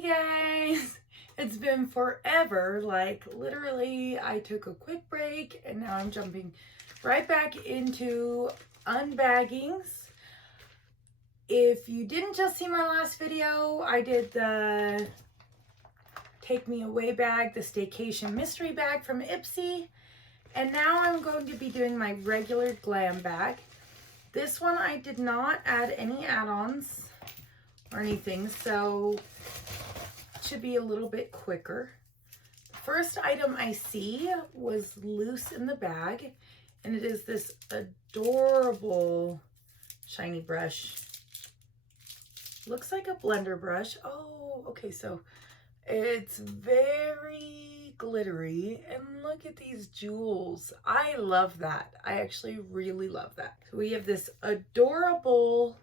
Hey guys, it's been forever. Like literally I took a quick break and now I'm jumping right back into unbaggings. If you didn't just see my last video, I did the Take Me Away bag, the staycation mystery bag from Ipsy, and now I'm going to be doing my regular Glam bag. This one I did not add any add-ons or anything, so should be a little bit quicker. The first item I see was loose in the bag, and it is this adorable shiny brush. Looks like a blender brush. Oh, okay, so it's very glittery, and look at these jewels. I love that. I actually really love that. So we have this adorable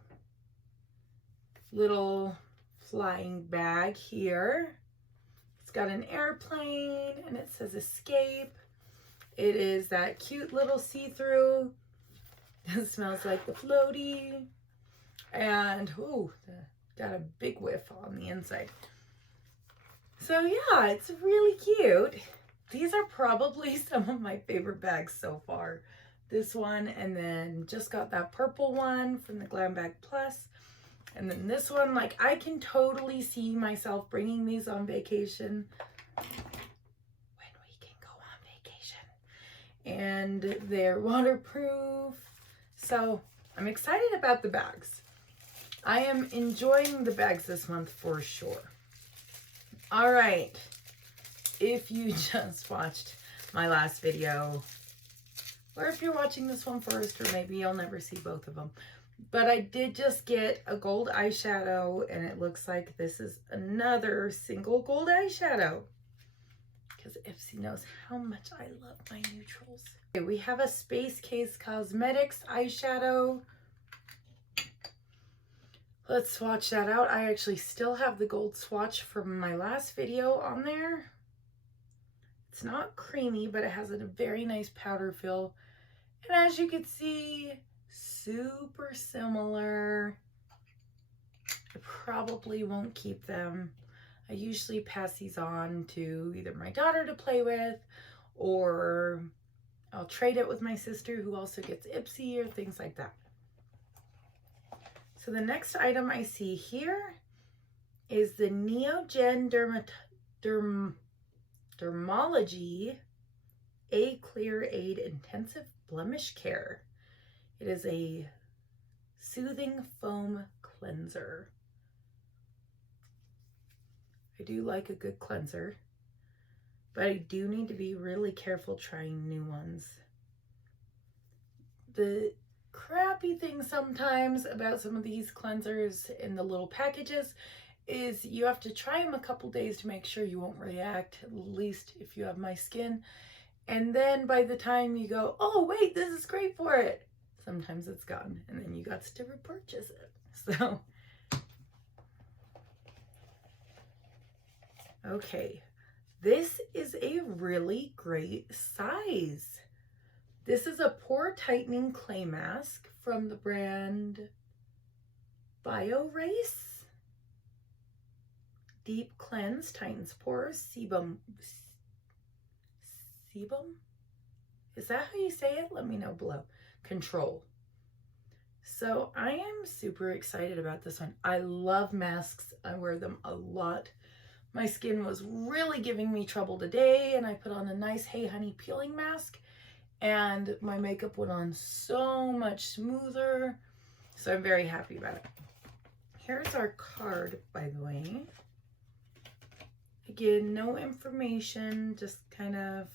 little flying bag here. It's got an airplane and it says escape. It is that cute little see-through. It smells like the floaty. And ooh, got a big whiff on the inside. So yeah, it's really cute. These are probably some of my favorite bags so far. This one, and then just got that purple one from the Glam Bag Plus. And then this one, like, I can totally see myself bringing these on vacation when we can go on vacation. And they're waterproof. So I'm excited about the bags. I am enjoying the bags this month for sure. All right. If you just watched my last video, or if you're watching this one first, or maybe you'll never see both of them, but I did just get a gold eyeshadow, and it looks like this is another single gold eyeshadow because Ipsy knows how much I love my neutrals. Okay, we have a Space Case Cosmetics eyeshadow. Let's swatch that out. I actually still have the gold swatch from my last video on there. It's not creamy, but it has a very nice powder feel. And as you can see, super similar. I probably won't keep them. I usually pass these on to either my daughter to play with, or I'll trade it with my sister who also gets Ipsy or things like that. So the next item I see here is the Neogen Dermology A Clear Aid Intensive Blemish Care. It is a soothing foam cleanser. I do like a good cleanser, but I do need to be really careful trying new ones. The crappy thing sometimes about some of these cleansers in the little packages is you have to try them a couple days to make sure you won't react, at least if you have my skin. And then by the time you go, oh wait, this is great for it, sometimes it's gone, and then you got to repurchase it. So, okay, this is a really great size. This is a pore tightening clay mask from the brand BioRace. Deep cleanse, tightens pores, sebum. Sebum? Is that how you say it? Let me know below. Control. So I am super excited about this one. I love masks. I wear them a lot. My skin was really giving me trouble today, and I put on a nice Hey Honey peeling mask, and my makeup went on so much smoother. So I'm very happy about it. Here's our card, by the way. Again, no information, just kind of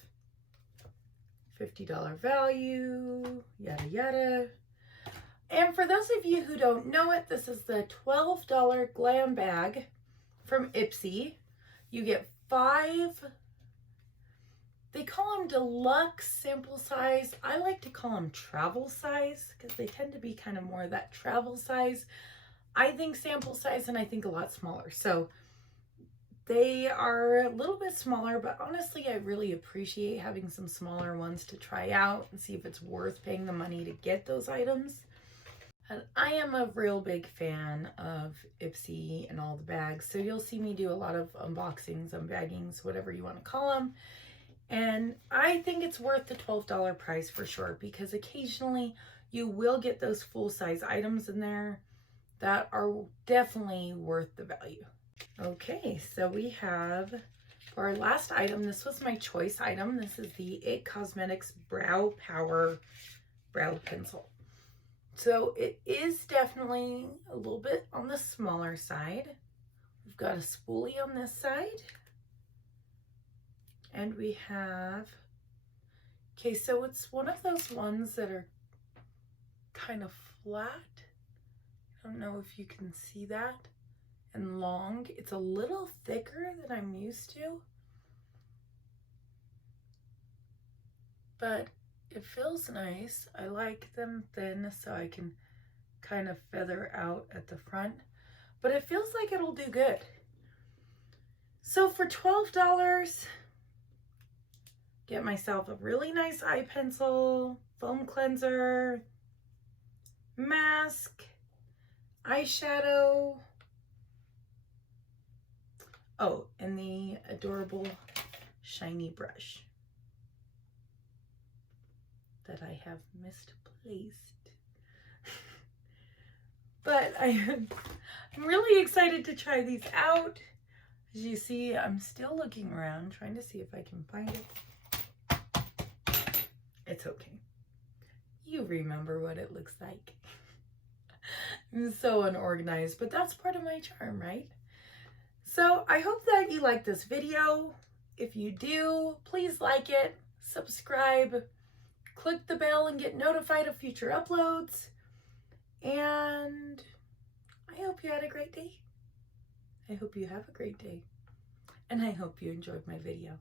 $50 value, yada yada. And for those of you who don't know it, this is the $12 Glam bag from Ipsy. You get 5, they call them deluxe sample size. I like to call them travel size because they tend to be kind of more that travel size. I think sample size, and I think a lot smaller. So they are a little bit smaller, but honestly, I really appreciate having some smaller ones to try out and see if it's worth paying the money to get those items. And I am a real big fan of Ipsy and all the bags, so you'll see me do a lot of unboxings, unbaggings, whatever you want to call them. And I think it's worth the $12 price for sure, because occasionally you will get those full-size items in there that are definitely worth the value. Okay, so we have, for our last item, this was my choice item. This is the IT Cosmetics Brow Power Brow Pencil. So it is definitely a little bit on the smaller side. We've got a spoolie on this side. And we have, okay, so it's one of those ones that are kind of flat. I don't know if you can see that. And long. It's a little thicker than I'm used to. But it feels nice. I like them thin so I can kind of feather out at the front. But it feels like it'll do good. So for $12, get myself a really nice eye pencil, foam cleanser, mask, eyeshadow. Oh, and the adorable shiny brush that I have misplaced. But I'm really excited to try these out. As you see, I'm still looking around, trying to see if I can find it. It's okay. You remember what it looks like. I'm so unorganized, but that's part of my charm, right? So I hope that you like this video. If you do, please like it, subscribe, click the bell and get notified of future uploads. And I hope you had a great day. I hope you have a great day. And I hope you enjoyed my video.